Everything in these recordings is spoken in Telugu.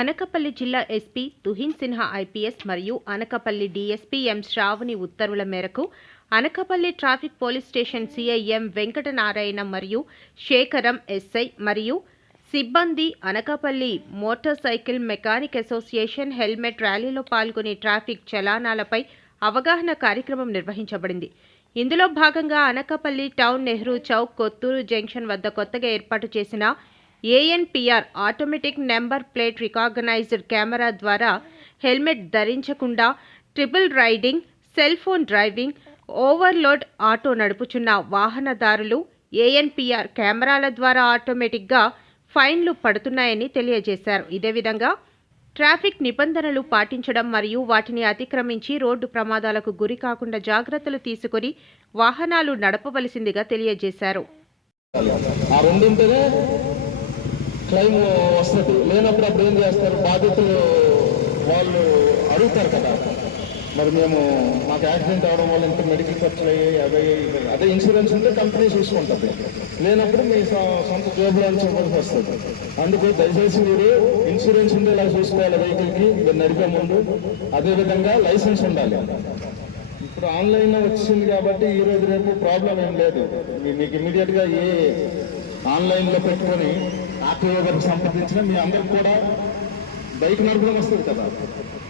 అనకాపల్లి జిల్లా ఎస్పీ తుహిన్ సిన్హా ఐపీఎస్ మరియు అనకాపల్లి డీఎస్పీ ఎం శ్రావణి ఉత్తర్వుల మేరకు Anakapalli traffic police station CI M Venkatanarayana మరియు శేఖరం ఎస్ఐ మరియు సిబ్బంది Anakapalli motor cycle mechanic association helmet ర్యాలీలో పాల్గొని ట్రాఫిక్ చలానాలపై అవగాహన కార్యక్రమం నిర్వహించబడింది. ఇందులో భాగంగా అనకాపల్లి టౌన్ నెహ్రూ చౌక్ కొత్తూరు జంక్షన్ వద్ద కొత్తగా ఏర్పాటు చేసిన ANPR automatic number plate recognised camera ద్వారా హెల్మెట్ ధరించకుండా triple riding, cell phone driving, overload auto నడుపుచున్న వాహనదారులు ఏఎన్పిఆర్ కెమెరాల ద్వారా ఆటోమేటిక్గా ఫైన్లు పడుతున్నాయని తెలియజేశారు. ఇదే విధంగా ట్రాఫిక్ నిబంధనలు పాటించడం మరియు వాటిని అతిక్రమించి రోడ్డు ప్రమాదాలకు గురి కాకుండా జాగ్రత్తలు తీసుకొని వాహనాలు నడపవలసిందిగా తెలియజేశారు. క్లైమ్ వస్తుంది. లేనప్పుడు అప్పుడు ఏం చేస్తారు, బాధితులు వాళ్ళు అడుగుతారు కదా, మరి మేము మాకు యాక్సిడెంట్ అవడం వల్ల ఇంత మెడికల్ ఖర్చులు అయ్యాయి, అదే ఇన్సూరెన్స్ ఉంటే కంపెనీ చూసుకుంటుంది, లేనప్పుడు మీ సొంత జేబులో చూడాల్సి వస్తుంది. అందుకు దయచేసి మీరు ఇన్సూరెన్స్ ఉండేలా చూసుకోవాలి వెహికల్కి మీరు నడిపే ముందు. అదేవిధంగా లైసెన్స్ ఉండాలి. ఇప్పుడు ఆన్లైన్లో వచ్చింది కాబట్టి ఈ రోజు రేపు ప్రాబ్లం ఏం లేదు. మీకు ఇమీడియట్గా ఏ ఆన్లైన్లో పెట్టుకొని ఆర్టీఓ గారికి సంప్రదించిన మీ అందరికి కూడా బైక్ నడపడం వస్తుంది కదా,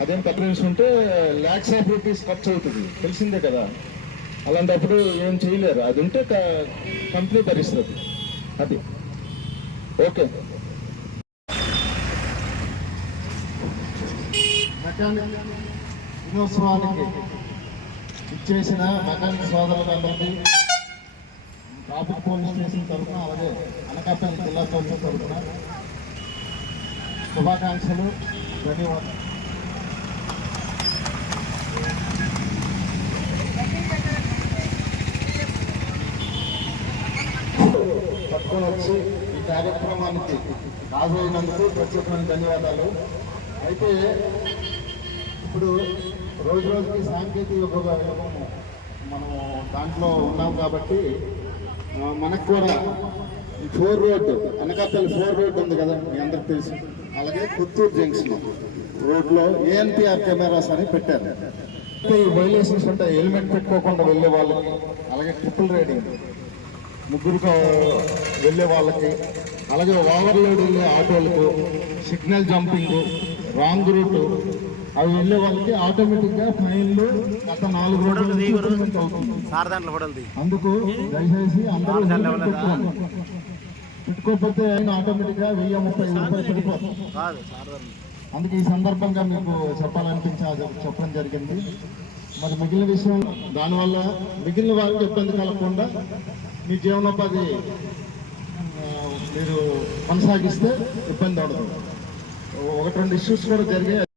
అదేం ఉంటే ల్యాక్స్ ఆఫ్ రూపీస్ ఖర్చు అవుతుంది, తెలిసిందే కదా. అలాంటప్పుడు ఏం చేయలేరు, అది ఉంటే కంపెనీ భరిస్తుంది. అది ఓకే. దినోత్సవానికి ఇచ్చేసిన మెకానిక్ సోదరులందరికీ ట్రాఫిక్ పోలీస్ స్టేషన్ తరఫున, అలాగే అనకాపల్లి జిల్లా పోలీసు తరఫున శుభాకాంక్షలు, ధన్యవాదాలు. పట్టుకొని వచ్చి ఈ కార్యక్రమానికి హాజరైనందుకు ప్రత్యేకమైన ధన్యవాదాలు. అయితే ఇప్పుడు రోజు రోజుకి సాంకేతిక మనం దాంట్లో ఉన్నాం కాబట్టి మనకు కూడా ఈ 4 రోడ్డు, అనకాపల్లి 4 రోడ్డు ఉంది కదా మీ అందరికి తెలుసు, అలాగే కొత్తూరు జంక్షన్ రోడ్లో ఏఎన్పిఆర్ కెమెరాస్ అని పెట్టారు. ఈ వైలేషన్స్ ఉంటాయి, హెల్మెట్ పెట్టుకోకుండా వెళ్ళే వాళ్ళకి, అలాగే ట్రిపుల్ రైడింగ్ ముగ్గురుతో వెళ్ళే వాళ్ళకి, అలాగే ఓవర్లోడ్ వెళ్ళే ఆటోలకు, సిగ్నల్ జంపింగ్, రాంగ్ రూట్ అవి వెళ్ళే వాళ్ళకి ఆటోమేటిక్గా ఫైన్లు గత 4 రోజుల నుంచి ఇంప్లిమెంట్ అవుతుంది. అందుకు దయచేసి అందరూ పెట్టుకోకపోతే ఆటోమేటిక్గా 1035 రూపాయలు పడిపోతుంది. అందుకే ఈ సందర్భంగా మీకు చెప్పడం జరిగింది. మరి మిగిలిన విషయం దానివల్ల మిగిలిన వారికి ఇబ్బంది కలగకుండా మీ జీవనోపాధి మీరు కొనసాగిస్తే ఇబ్బంది ఉండదు. 1-2 ఇష్యూస్ కూడా జరిగాయి.